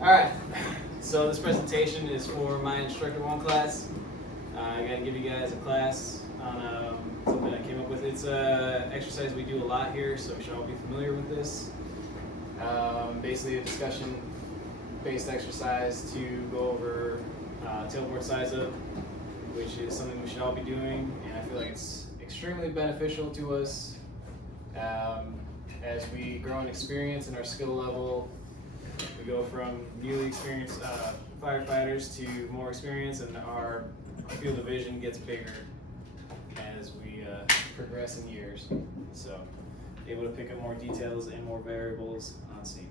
Alright, so this presentation is for my Instructor 1 class. I gotta give you guys a class on something I came up with. It's an exercise we do a lot here, so we should all be familiar with this. Basically a discussion-based exercise to go over tailboard size up, which is something we should all be doing, and I feel like it's extremely beneficial to us as we grow in experience in our skill level. We go from newly experienced firefighters to more experience, and our field of vision gets bigger as we progress in years. So, able to pick up more details and more variables on scene.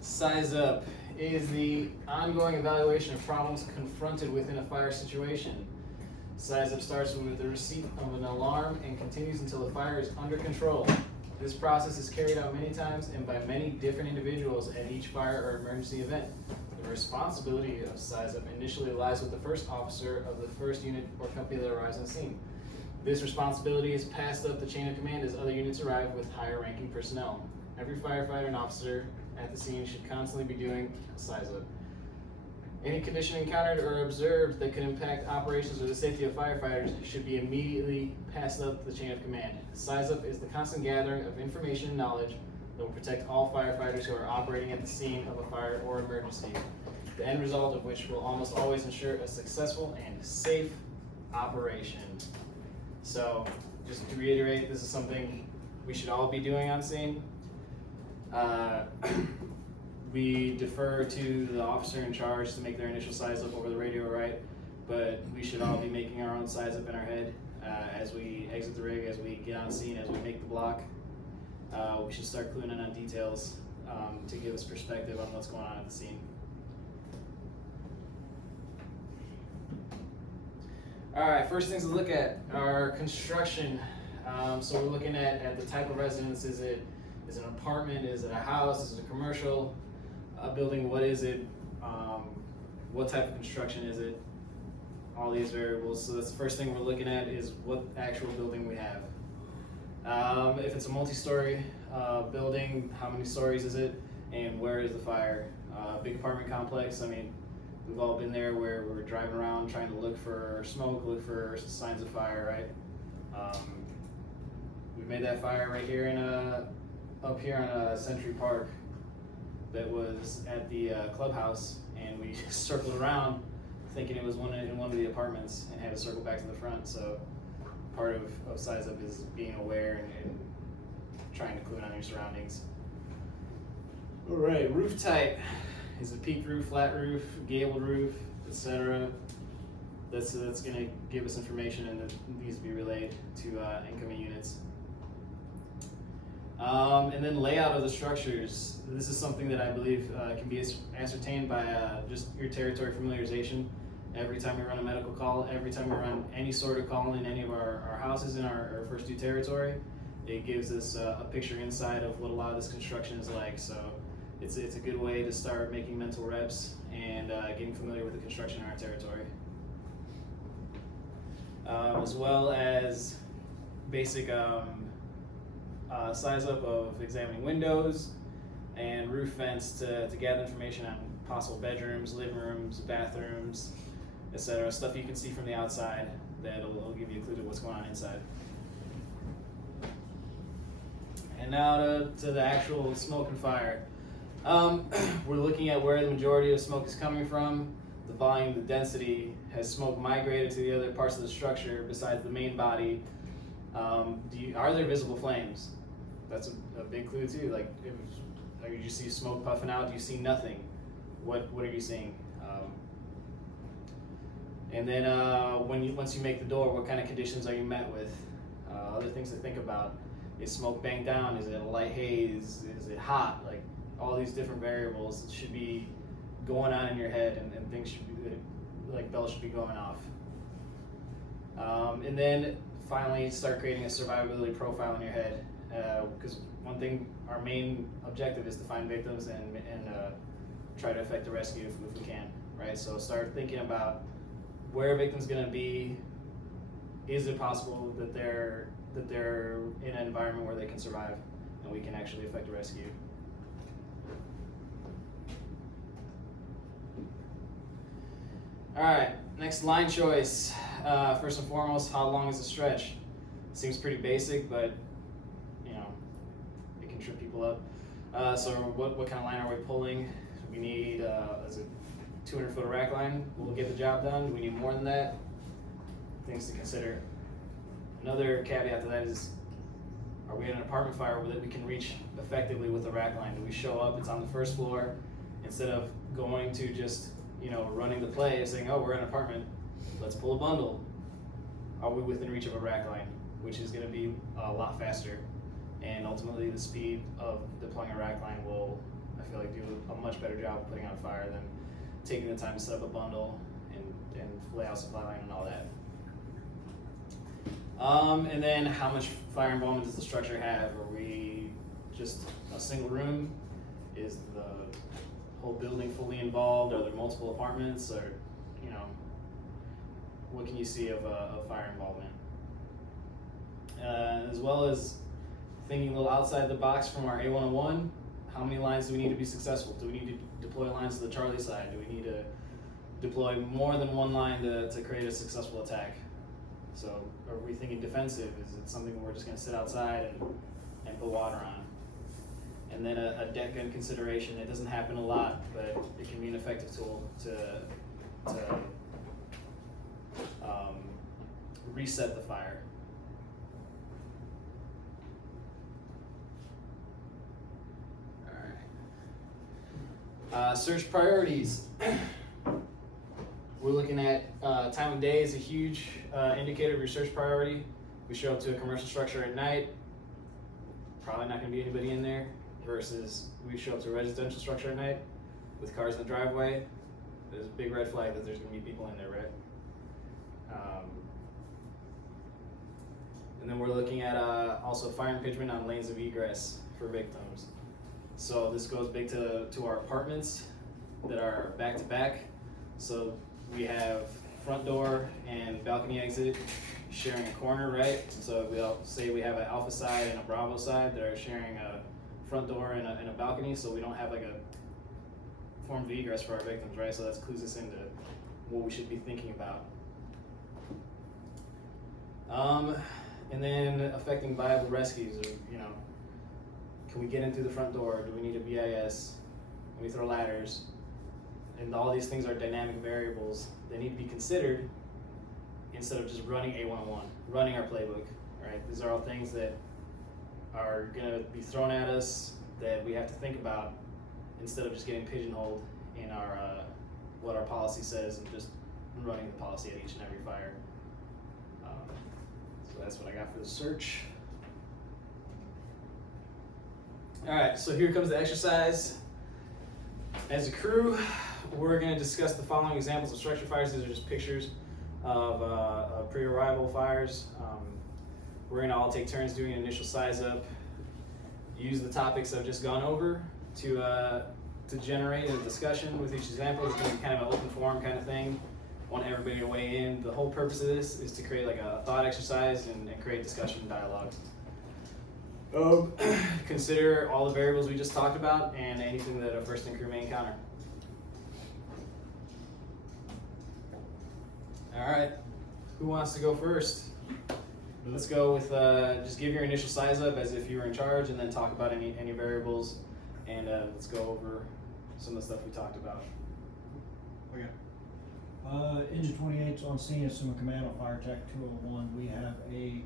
Size up is the ongoing evaluation of problems confronted within a fire situation. Size up starts with the receipt of an alarm and continues until the fire is under control. This process is carried out many times and by many different individuals at each fire or emergency event. The responsibility of size up initially lies with the first officer of the first unit or company that arrives on scene. This responsibility is passed up the chain of command as other units arrive with higher ranking personnel. Every firefighter and officer at the scene should constantly be doing size up. Any condition encountered or observed that could impact operations or the safety of firefighters should be immediately passed up the chain of command. Size up is the constant gathering of information and knowledge that will protect all firefighters who are operating at the scene of a fire or emergency, the end result of which will almost always ensure a successful and safe operation. So, just to reiterate, this is something we should all be doing on scene. We defer to the officer in charge to make their initial size up over the radio, right? But we should all be making our own size up in our head as we exit the rig, as we get on scene, as we make the block. We should start cluing in on details to give us perspective on what's going on at the scene. All right, first things to look at are construction. So we're looking at the type of residence. Is it an apartment? Is it a house? Is it a commercial building? What is it? What type of construction is it? All these variables. So that's the first thing we're looking at is what actual building we have. If it's a multi-story building, how many stories is it? And where is the fire? Big apartment complex, I mean, we've all been there where we're driving around trying to look for smoke, look for signs of fire, right? We made that fire right here up here on Century Park that was at the clubhouse, and we circled around thinking it was in one of the apartments and had to circle back to the front. So part of size up is being aware and trying to clue in on your surroundings. All right, roof type. Is it peaked roof, flat roof, gabled roof, etc.? That's going to give us information, and it needs to be relayed to incoming units. And then layout of the structures. This is something that I believe can be ascertained by just your territory familiarization. Every time we run a medical call, every time we run any sort of call in any of our houses in our first due territory, it gives us a picture inside of what a lot of this construction is like. So it's a good way to start making mental reps and getting familiar with the construction in our territory. As well as basic size up of examining windows and roof vents to gather information on possible bedrooms, living rooms, bathrooms, etc. Stuff you can see from the outside that'll give you a clue to what's going on inside. And now to the actual smoke and fire. We're looking at where the majority of smoke is coming from, the volume, the density. Has smoke migrated to the other parts of the structure besides the main body? Are there visible flames? That's a big clue too. Like, if you see smoke puffing out, do you see nothing? What are you seeing? And then once you make the door, what kind of conditions are you met with? Other things to think about. Is smoke banked down? Is it a light haze? Is it hot? Like, all these different variables should be going on in your head, and things should be, like, bells should be going off. And then finally start creating a survivability profile in your head, because one thing, our main objective is to find victims and try to effect a rescue if we can, right? So start thinking about where a victim's going to be. Is it possible that they're in an environment where they can survive and we can actually effect a rescue? All right, next line choice. First and foremost, how long is the stretch? Seems pretty basic, but you know, it can trip people up. So what kind of line are we pulling? We need, is it 200 foot of rack line? Will it get the job done? Do we need more than that? Things to consider. Another caveat to that is, are we in an apartment fire that we can reach effectively with the rack line? Do we show up, it's on the first floor, instead of going to just, running the play and saying, oh, we're in an apartment, let's pull a bundle. Are we within reach of a rack line, which is gonna be a lot faster. And ultimately the speed of deploying a rack line will, I feel like, do a much better job of putting out a fire than taking the time to set up a bundle and lay out supply line and all that. And then how much fire involvement does the structure have? Are we just a single room? Is the whole building fully involved? Are there multiple apartments? Or, what can you see of fire involvement? As well as thinking a little outside the box from our A101, how many lines do we need to be successful? Do we need to deploy lines to the Charlie side? Do we need to deploy more than one line to create a successful attack? So are we thinking defensive? Is it something where we're just gonna sit outside and put water on? And then a deck gun consideration. It doesn't happen a lot, but it can be an effective tool to reset the fire. Search priorities. We're looking at time of day is a huge indicator of your search priority. We show up to a commercial structure at night, probably not going to be anybody in there, versus we show up to a residential structure at night with cars in the driveway. There's a big red flag that there's going to be people in there, right? And then we're looking at also fire impingement on lanes of egress for victims. So this goes big to our apartments that are back to back. So we have front door and balcony exit sharing a corner, right? So we'll say we have an alpha side and a bravo side that are sharing a front door and a balcony, so we don't have like a form of egress for our victims, right? So that clues us into what we should be thinking about. And then affecting viable rescues, or can we get in through the front door? Do we need a BIS? Can we throw ladders? And all these things are dynamic variables that need to be considered instead of just running A101, running our playbook, right? These are all things that are gonna be thrown at us that we have to think about instead of just getting pigeonholed in our what our policy says and just running the policy at each and every fire. So that's what I got for the search. All right, so here comes the exercise. As a crew, we're going to discuss the following examples of structure fires. These are just pictures of pre-arrival fires. We're going to all take turns doing an initial size up. Use the topics I've just gone over to generate a discussion with each example. It's going to be kind of an open forum kind of thing. I want everybody to weigh in. The whole purpose of this is to create like a thought exercise and create discussion and dialogue. Consider all the variables we just talked about and anything that a first-in crew may encounter. All right, who wants to go first? Let's go with just give your initial size up as if you were in charge, and then talk about any variables, and let's go over some of the stuff we talked about. Okay. Engine 28's on scene, assuming command on Fire Tech 201. We have a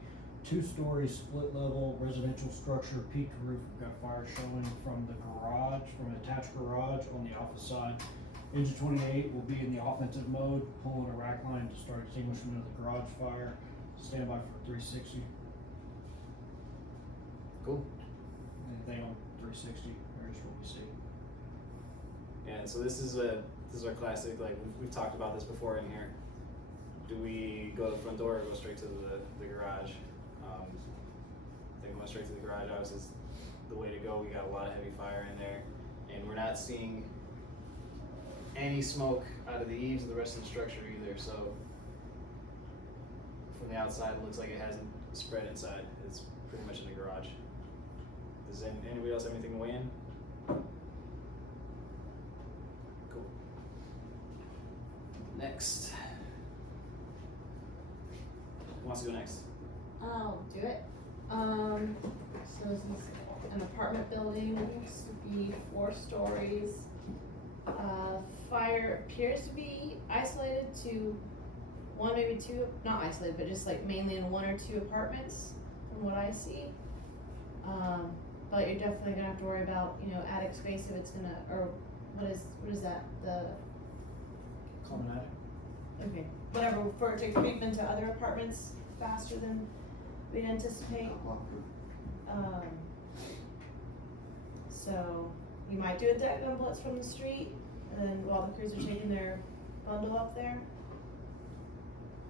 2-story split level residential structure, peaked roof. We've got fire showing from the garage, from an attached garage on the alpha side. Engine 28 will be in the offensive mode, pulling a rack line to start extinguishment of the garage fire. Stand by for 360. Cool. Anything on 360, here's what we see. Yeah, so this is our classic, like we've talked about this before in here. Do we go to the front door or go straight to the garage? I think going straight to the garage obviously is the way to go. We got a lot of heavy fire in there, and we're not seeing any smoke out of the eaves of the rest of the structure either. So from the outside, it looks like it hasn't spread inside. It's pretty much in the garage. Does anybody else have anything to weigh in? Cool. Next. next? Who wants to go next? I'll do it. So this is an apartment building, looks to be 4 stories. Fire appears to be isolated to 1, maybe 2, not isolated, but just like mainly in 1 or 2 apartments from what I see. But you're definitely gonna have to worry about, you know, attic space if it's gonna, or what is that, Common attic. okay, whatever, for it to creep into other apartments faster than we'd anticipate. So you might do a deck gun blitz from the street, and then while the crews are taking their bundle up there.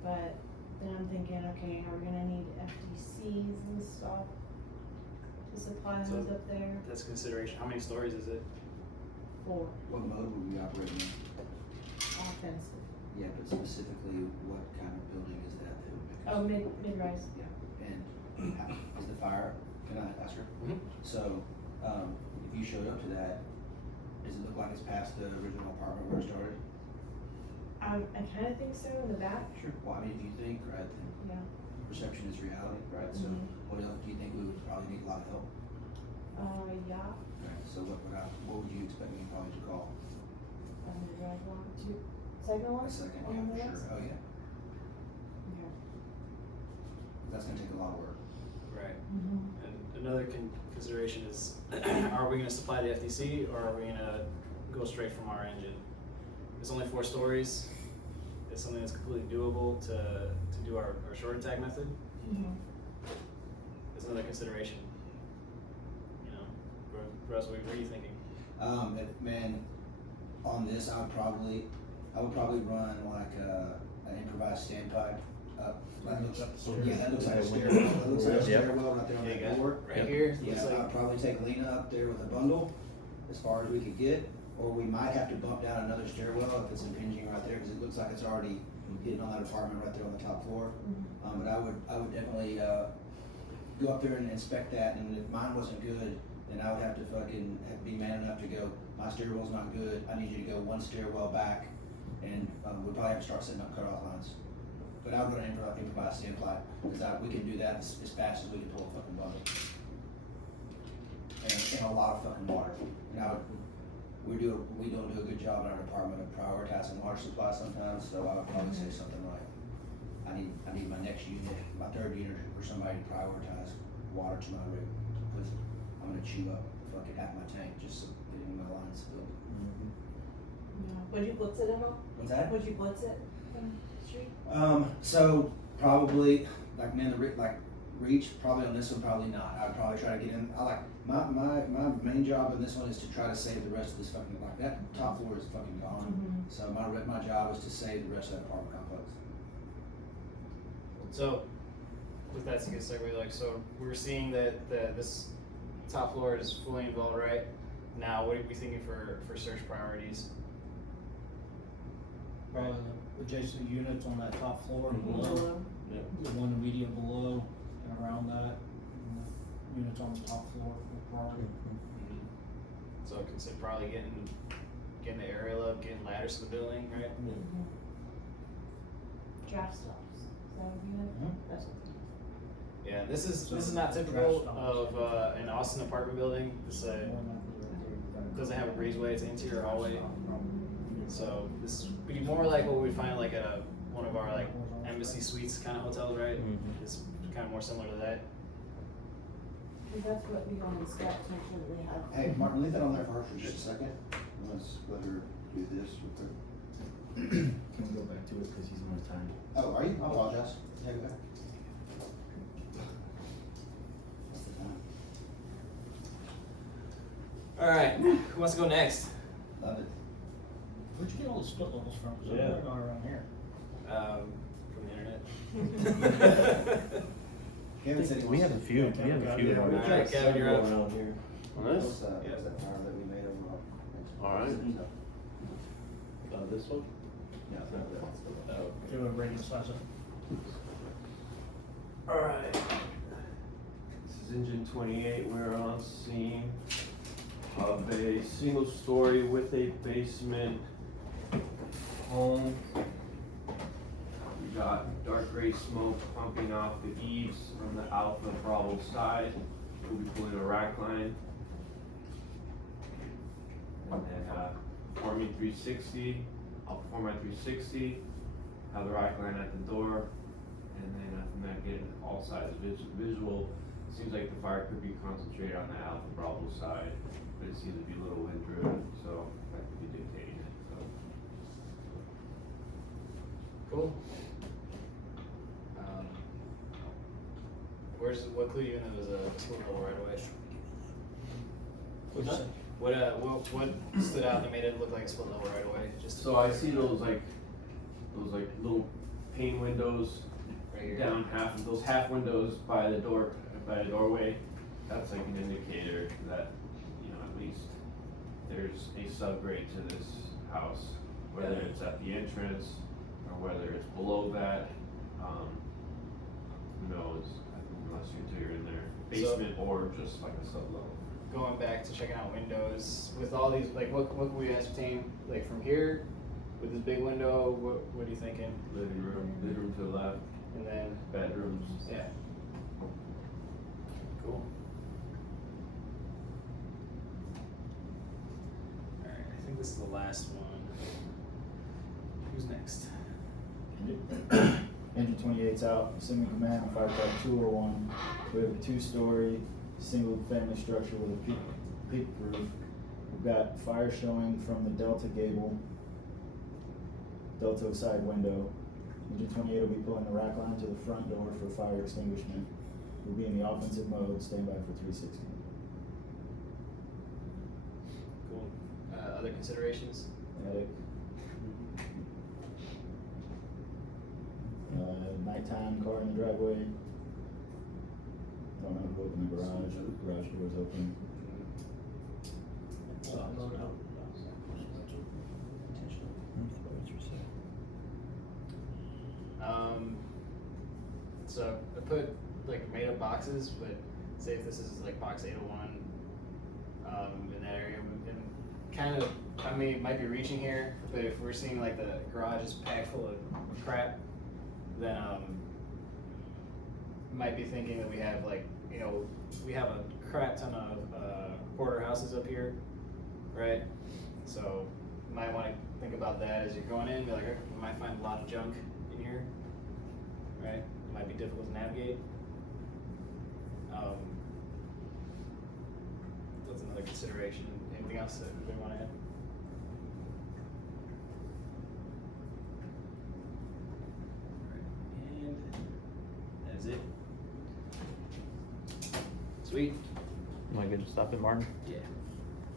But then I'm thinking, okay, are we gonna need FDCs and stuff to supply So- those up there? That's a consideration. How many stories is it? 4 What mode would we operate in? offensive. Yeah, but specifically, what kind of building is that? That would make us- Oh, mid-rise. Yeah, and is the fire, can I ask her? Mhm. So, if you showed up to that, does it look like it's past the original apartment where it started? I kinda think so in the back, Sure. Well, I mean, if you think, right, then yeah. perception is reality, right? So, Mhm. what else do you think we would probably need a lot of help? Yeah, Right, so what would you expect me probably to call? mid-rise 1, 2, second one? A second, On the yeah, for list? sure, oh yeah, Okay. that's gonna take a lot of work. Right. Mm-hmm. And another consideration is, are we gonna supply the FTC or are we gonna go straight from our engine? It's only 4 stories. It's something that's completely doable to do our short attack method. Mm-hmm. It's another consideration. You know, Russ, what are you thinking? Man, on this, I would probably run like an improvised standpipe up. That looks up the stairs. Yeah, that looks like a stairwell. That looks like a Yep. stairwell right there on Yeah, you that got it board. right Yep. here. Yeah, Looks like- I'd probably take Lena up there with a bundle as far as we could get, or we might have to bump down another stairwell if it's impinging right there, because it looks like it's already hitting on that apartment right there on the top floor. Mm-hmm. But I would definitely go up there and inspect that, and if mine wasn't good, then I would have to be man enough to go, my stairwell's not good, I need you to go 1 stairwell back, and we'd probably have to start setting up cutoff lines. But I would run an improvised standpipe, because we can do that as fast as we can pull a fucking bundle. And a lot of fucking water. Now, we don't do a good job in our department of prioritizing water supply sometimes, so I would probably say something like, I need my next unit, my 3rd unit, or somebody to prioritize water to my rig, because I'm gonna chew up fucking half my tank just so getting my lines filled. Yeah. Would you blitz it at all? What's that? Would you blitz it from the street? So probably like reach, probably on this one, probably not. I'd probably try to get in. I like my main job in this one is to try to save the rest of this fucking, like that top floor is fucking gone. Mhm. So my job is to save the rest of that apartment complex. So, with that, to get segue, like, so we're seeing that this top floor is fully involved, right? Now, what are we thinking for search priorities? Probably the adjacent units on that top floor and below, Below. the one immediate below and around that, and the units on the top floor will probably. So consider probably getting the aerial up, getting ladders to the building, right? Mhm. Draft stops. Is that what you have? Mhm. That's what. Yeah, this is not typical of an Austin apartment building. This doesn't have a breezeway; it's an interior hallway. So this would be more like what we find like at one of our like embassy suites kind of hotels, right? Mhm. It's kind of more similar to that. If that's what we want to inspect, make sure that we have. Hey, Martin, leave that on there for her for just a second. Let's let her do this with her. Can we go back to it because he's on time? Oh, are you? I apologize. Take it back. What's the time? All right, who wants to go next? Love it. Where'd you get all the split levels from? 'Cause Yeah. they're not around here. From the internet. Kevin said he We wants have a to- few. We have a few. Yeah, All right, Kevin, you're up. around here. What's This? what's that fire that we made over on? All right. No. This one? No. Oh. Do a rating size up. All right. This is engine 28. We're on scene of a single story with a basement home got dark gray smoke pumping off the eaves on the Alpha Bravo side. We'll be pulling a rack line. And then, forming 360, I'll perform my 360, have the rack line at the door, and then from that get all sides visual. Seems like the fire could be concentrated on the Alpha Bravo side, but it seems to be a little wind driven, so that could be dictating it, so. Cool. What clue you in that was a split level right away? What'd you say? What stood out that made it look like a split level right away? Just So I see those little pane windows right here. down half of those half windows by the doorway. That's like an indicator that, you know, at least there's a subgrade to this house, whether it's at the entrance or whether it's below that. Who knows? Unless you're in there, basement or just like a sub-level. Going back to checking out windows with all these, like what can we ascertain like from here with this big window? What are you thinking? Living room to the left, And then bedrooms. yeah, cool. All right, I think this is the last one. Who's next? Engine 28's out, Assuming Command on fire truck 201. We have a 2-story, single family structure with a peak roof. We've got fire showing from the Delta gable, Delta side window. Engine 28 will be pulling the rack line to the front door for fire extinguishment. We'll be in the offensive mode, standby for 360. Cool. Other considerations? Attic. Nighttime car in the driveway. Don't know who opened the garage. Garage door's open. So I put like made up boxes, but say if this is like box 801, in that area, and kind of, I mean, might be reaching here, but if we're seeing like the garage is packed full of crap, then might be thinking that we have like, you know, we have a crap ton of porterhouses up here, right? So you might want to think about that as you're going in, be like, okay, we might find a lot of junk in here, right? It might be difficult to navigate. That's another consideration. Anything else that we want to add? And that is it. Sweet. Am I good to stop it, Martin? Yeah.